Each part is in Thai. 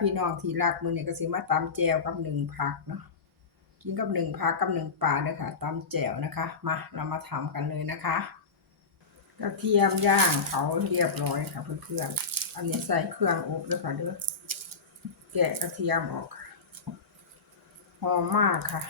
พี่น้องที่รักมือเนี่ยก็สิมาตำแจ่วกับหนึ่งผักเนาะกินกับหนึ่งผักกับหนึ่งปลาเด้อค่ะตำแจ่วนะคะ มาเรามาทำกันเลยนะคะ กระเทียมย่างเผาเรียบร้อยค่ะเพื่อนๆอันนี้ใส่เครื่องอบด้วยค่ะเด้อแกะกระเทียมออกหอมมากค่ะ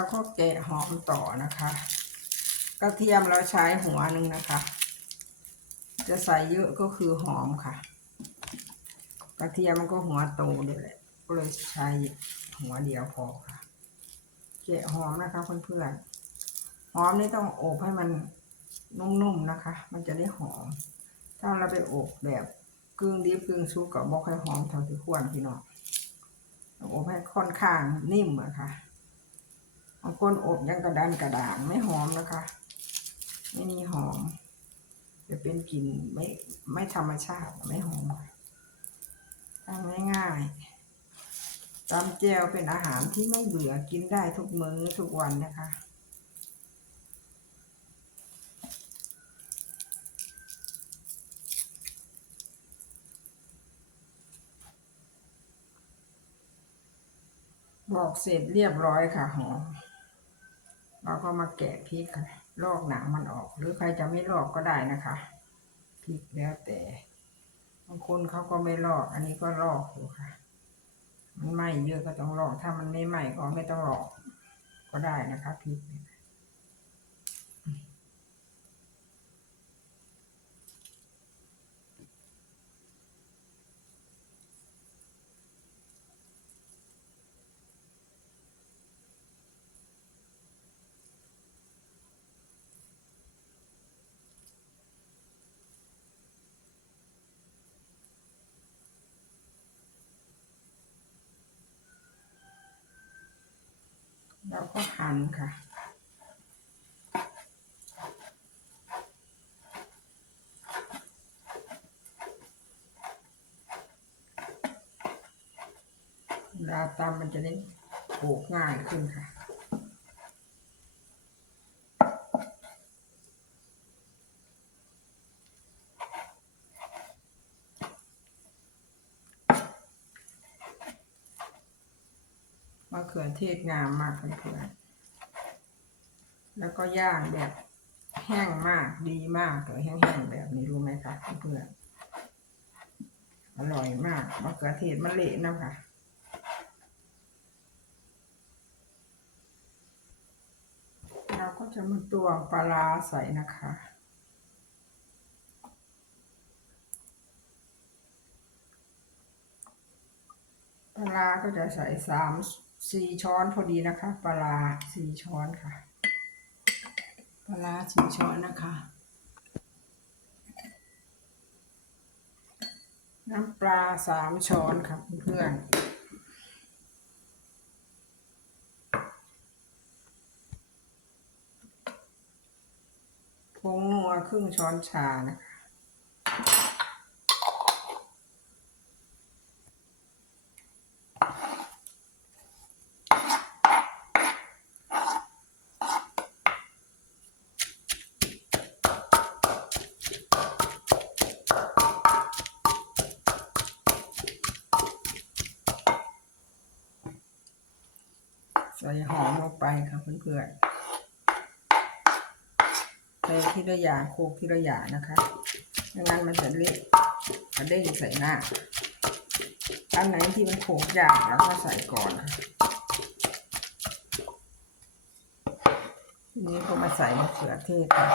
แล้วก็แกะหอมต่อนะคะ กระเทียมเราใช้หัวหนึ่งนะคะ จะใส่เยอะก็คือหอมค่ะ กระเทียมมันก็หัวโตด้วยแหละก็เลยใช้หัวเดียวพอค่ะแกะหอมนะคะเพื่อนๆหอมนี่ต้องอบให้มันนุ่มๆนะคะ มันจะได้หอม ถ้าเราไปอบแบบกึ่งดิบกึ่งซุกกับบอกให้หอมเท่าที่ควรพี่น้องต้องอบให้ค่อนข้างนิ่มอะค่ะ บางคนอบยังกระดานกระด่างไม่หอมนะคะ ไม่มีหอมจะเป็นกลิ่นไม่ไม่ธรรมชาติไม่หอมค่ะทำง่ายๆตำแจวเป็นอาหารที่ไม่เบื่อกินได้ทุกมื้อทุกวันนะคะบอกเสร็จเรียบร้อยค่ะหอม เราก็มาแกะพริกลอกหนังมันออก หรือใครจะไม่ลอกก็ได้นะคะพริกแล้วแต่บางคนเขาก็ไม่ลอก อันนี้ก็ลอกอยู่ค่ะ มันไหม้เยอะก็ต้องลอก ถ้ามันไม่ไหม้ก็ไม่ต้องลอกก็ได้นะคะพริก เราก็หั่นค่ะเวลาตำมันจะได้โขกง่ายขึ้นค่ะ มะเขือเทศงามมากเพื่อนๆแล้วก็ย่างแบบแห้งมากดีมากเลยแห้งๆแบบนี้รู้ไหมคะเพื่อนอร่อยมากมะเขือเทศมะเละนะคะเราก็จะมาตวงปลาใส่นะคะปลาร้าก็จะใส่สาม สี่ช้อนพอดีนะคะ ปลาร้าสี่ช้อนค่ะ ปลาร้าสี่ช้อนนะคะ น้ำปลาสามช้อนค่ะเพื่อนๆผงนัวครึ่งช้อนชานะคะ ใส่หอมลงไปค่ะเพื่อนๆใส่ทีละอย่างโคกทีละอย่างนะคะไม่งั้นมันจะเละกระเด้งใส่หน้าอันไหนที่มันโขกยากเราก็ใส่ก่อนค่ะนี้ก็มาใส่มะเขือเทศค่ะ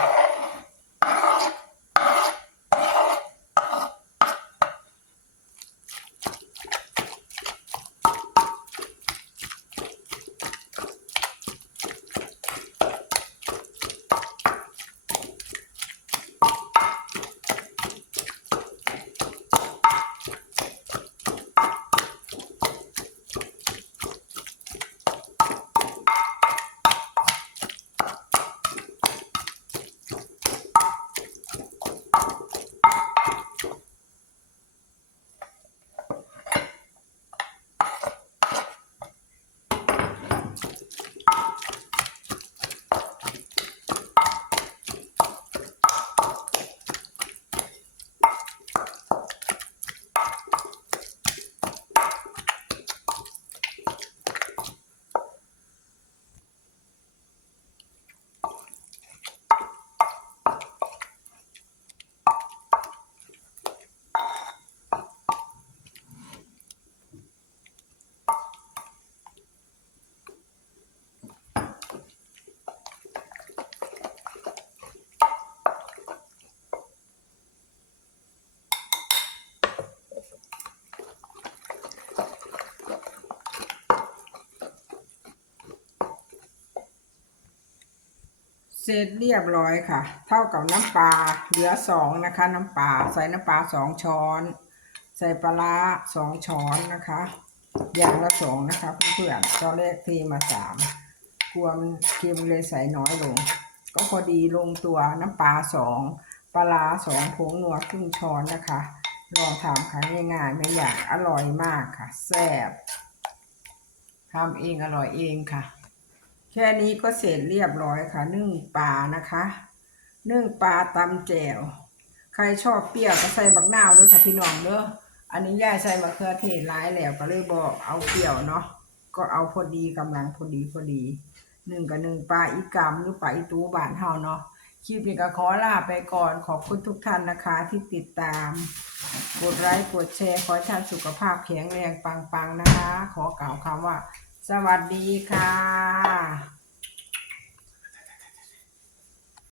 เสร็จเรียบร้อยค่ะ เท่ากับน้ำปลาเหลือสองนะคะ น้ำปลาใส่น้ำปลาสองช้อน ใส่ปลาสองช้อนนะคะ อย่างละสองนะคะเพื่อนๆตอนแรกเทมาสามกลัวมันเค็มเลยใส่น้อยลง ก็พอดีลงตัวน้ำปลาสองปลาร้าสองผงนัวครึ่งช้อนนะคะลองทำค่ะง่ายๆไม่อยากอร่อยมากค่ะแซ่บทำเองอร่อยเองค่ะ แค่นี้ก็เสร็จเรียบร้อยค่ะ นึ่งปลานะคะ นึ่งปลาตำแจ่วใครชอบเปรี้ยวก็ใส่บักนาวด้วยค่ะพี่น้องเด้ออันนี้ย่ายใส่มะเขือเทศร้ายแล้วก็เลยบอกเอาเปรี้ยวเนาะก็เอาพอดีกำลังพอดีพอดีหนึ่งกับหนึ่งปลาอีกำหรือปลาอีตูบานเฮาเนาะคลิปนี้ก็ขอลาไปก่อนขอบคุณทุกท่านนะคะที่ติดตาม กดไลค์กดแชร์ขอให้ท่านสุขภาพแข็งแรงปังๆนะคะ ขอกล่าวคำว่า สวัสดีค่ะ